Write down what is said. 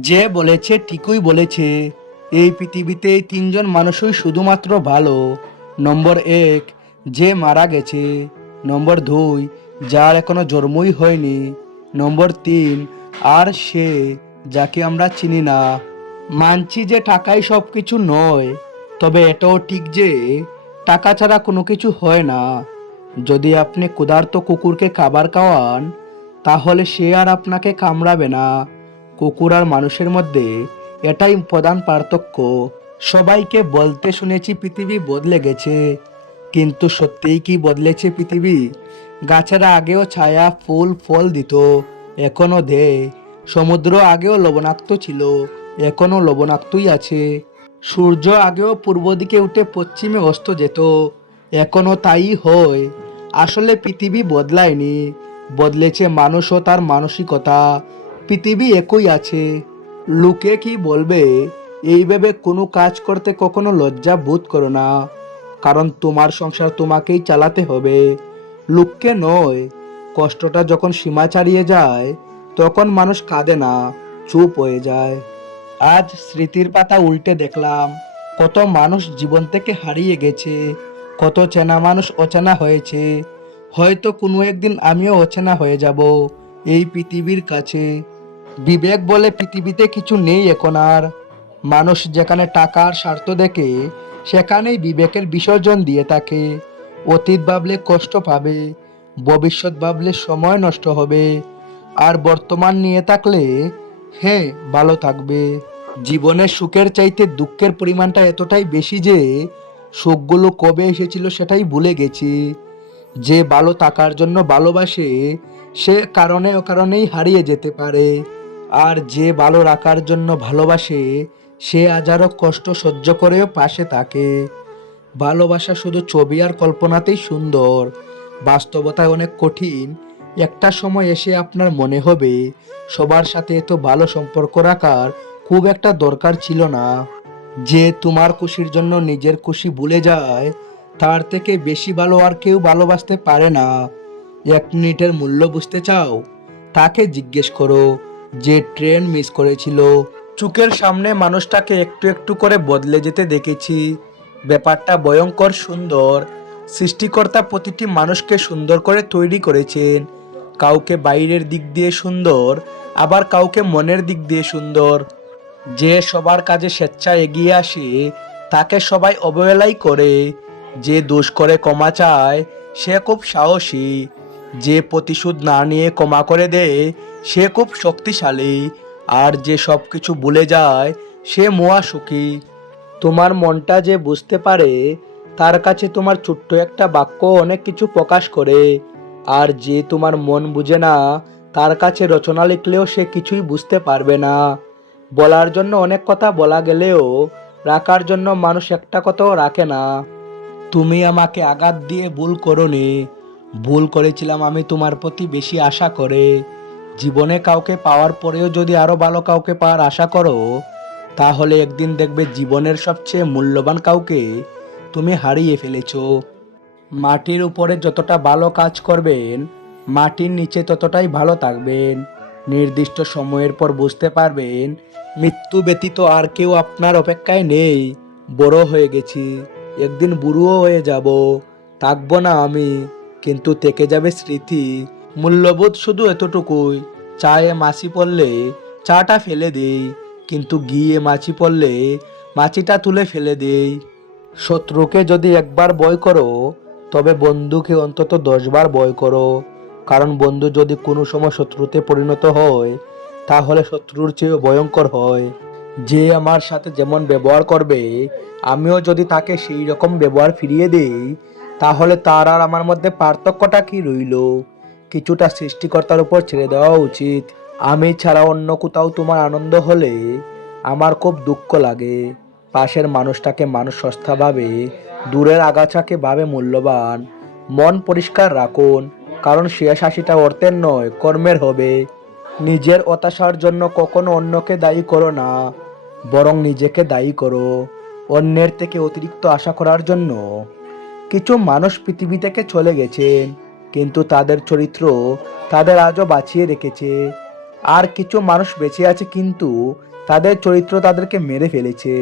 যে বলেছে ঠিকই বলেছে। এই পৃথিবীতে তিনজন মানুষই শুধুমাত্র ভালো। নম্বর এক, যে মারা গেছে। নম্বর দুই, যার এখনও জন্মই হয়নি। নম্বর তিন, আর সে যাকে আমরা চিনি না। মানছি যে টাকাই সব কিছু নয়, তবে এটাও ঠিক যে টাকা ছাড়া কোনো কিছু হয় না। যদি আপনি ক্ষুধার্ত কুকুরকে খাবার খাওয়ান, তাহলে সে আর আপনাকে কামড়াবে না। কুকুর আর মানুষের মধ্যে এটাই প্রধান পার্থক্য। সবাইকে বলতে শুনেছি পৃথিবী বদলে গেছে। কিন্তু সত্যিই কি বদলেছে পৃথিবী? গাছেরা আগেও ছায়া ফুল, ফল দিত, এখনও দেয় সমুদ্র আগেও লবণাক্ত ছিল, এখনও লবণাক্তই আছে। সূর্য আগেও পূর্ব দিকে উঠে পশ্চিমে অস্ত যেত, এখনও তাই হয়। আসলে পৃথিবী বদলায়নি। বদলেছে মানুষ ও তার মানসিকতা। পৃথিবী একই আছে। লোকে কি বলবে? এইভাবে কোনো কাজ করতে কখনো লজ্জা বোধ করো না। কারণ তোমার সংসার তোমাকেই চালাতে হবে। লোককে নয়, কষ্টটা যখন সীমা ছাড়িয়ে যায়, তখন মানুষ কাঁদে না, চুপ হয়ে যায়। আজ স্মৃতির পাতা উল্টে দেখলাম, কত মানুষ জীবন থেকে হারিয়ে গেছে, কত চেনা মানুষ অচেনা হয়েছে। হয়তো কোনো একদিন আমিও অচেনা হয়ে যাব এই পৃথিবীর কাছে। বিবেক বলে পৃথিবীতে কিছু নেই এখন আর। মানুষ যেখানে টাকার স্বার্থ দেখে, সেখানেই বিবেকের বিসর্জন দিয়ে থাকে। অতীত ভাবলে কষ্ট পাবে, ভবিষ্যৎ ভাবলে সময় নষ্ট হবে। আর বর্তমান নিয়ে থাকলে হ্যাঁ ভালো থাকবে। জীবনের সুখের চাইতে দুঃখের পরিমাণটা এতটাই বেশি যে, সুখগুলো কবে এসেছিল সেটাই ভুলে গেছি। যে ভালো থাকার জন্য ভালোবাসে, সে কারণে ও কারণেই হারিয়ে যেতে পারে। আর যে ভালো রাখার জন্য ভালোবাসে, সে হাজারো কষ্ট সহ্য করেও পাশে থাকে। ভালোবাসা শুধু ছবি আর কল্পনাতেই সুন্দর। বাস্তবতায় অনেক কঠিন। একটা সময় এসে আপনার মনে হবে, সবার সাথে এত ভালো সম্পর্ক রাখার খুব একটা দরকার ছিল না। যে তোমার খুশির জন্য নিজের খুশি ভুলে যায়, তার থেকে বেশি ভালো আর কেউ ভালোবাসতে পারে না। এক মিনিটের মূল্য বুঝতে চাও? তাকে জিজ্ঞেস করো। যে ট্রেন মিস করেছিল। চুকের সামনে মানুষটাকে একটু একটু করে বদলে যেতে দেখেছি। ব্যাপারটা ভয়ঙ্কর সুন্দর। সৃষ্টিকর্তা প্রতিটি মানুষকে সুন্দর করে তৈরি করেছেন। কাউকে বাইরের দিক দিয়ে সুন্দর, আবার কাউকে মনের দিক দিয়ে সুন্দর। যে সবার কাজে স্বেচ্ছায় এগিয়ে আসে, তাকে সবাই অবহেলাই করে। যে দোষ করে ক্ষমা চায়, সে খুব সাহসী। যে প্রতিশোধ না নিয়ে ক্ষমা করে দেয় সে খুব শক্তিশালী, আর যে সব কিছু ভুলে যায়, সে মোয়া সুখী। তোমার মনটা যে বুঝতে পারে, তার কাছে তোমার ছোট্ট একটা বাক্য অনেক কিছু প্রকাশ করে। আর যে তোমার মন বুঝে না, তার কাছে রচনা লিখলেও সে কিছুই বুঝতে পারবে না। বলার জন্য অনেক কথা বলা গেলেও, রাখার জন্য মানুষ একটা কথাও রাখে না। তুমি আমাকে আঘাত দিয়ে ভুল করনি। ভুল করেছিলাম আমি তোমার প্রতি বেশি আশা করে। জীবনে কাউকে পাওয়ার পরেও যদি আরও ভালো কাউকে পাওয়ার আশা করো, তাহলে একদিন দেখবে জীবনের সবচেয়ে মূল্যবান কাউকে তুমি হারিয়ে ফেলেছ। মাটির উপরে যতটা ভালো কাজ করবেন, মাটির নিচে ততটাই ভালো থাকবেন। নির্দিষ্ট সময়ের পর বুঝতে পারবেন, মৃত্যু ব্যতীত আর কেউ আপনার অপেক্ষায় নেই। বড় হয়ে গেছি, একদিন বুড়োও হয়ে যাব, থাকব না আমি, কিন্তু থেকে যাবে স্মৃতি। মূল্যবোধ শুধু এতটুকুই। চায়ে মাছি পড়লে চাটা ফেলে দেই, কিন্তু গিয়ে মাছি পড়লে মাছিটা তুলে ফেলে দেই। শত্রুকে যদি একবার বয় করো, তবে বন্ধুকে অন্তত দশবার বয় করো। কারণ বন্ধু যদি কোনো সময় শত্রুতে পরিণত হয়, তাহলে শত্রুর চেয়েও ভয়ঙ্কর হয়। যে আমার সাথে যেমন ব্যবহার করবে, আমিও যদি তাকে সেই রকম ব্যবহার ফিরিয়ে দিই, তাহলে তার আর আমার মধ্যে পার্থক্যটা কি রইল? কিছুটা সৃষ্টিকর্তার উপর ছেড়ে দেওয়া উচিত। আমি ছাড়া অন্য কোথাও তোমার আনন্দ হলে আমার খুব দুঃখ লাগে। পাশের মানুষটাকে মানুষ সস্তা ভাবে, দূরের আগাছাকে ভাবে মূল্যবান। মন পরিষ্কার রাখুন, কারণ শেষ হাসিটা অর্থের নয়, কর্মের হবে। নিজের হতাশার জন্য কখনো অন্যকে দায়ী করো না, বরং নিজেকে দায়ী করো। অন্যের থেকে অতিরিক্ত আশা করার জন্য কিছু মানুষ পৃথিবী থেকে চলে গেছেন। কিন্তু তাদের চরিত্র তাদের আজও বাঁচিয়ে রেখেছে। আর কিছু মানুষ বেঁচে আছে কিন্তু তাদের চরিত্র তাদেরকে মেরে ফেলেছে।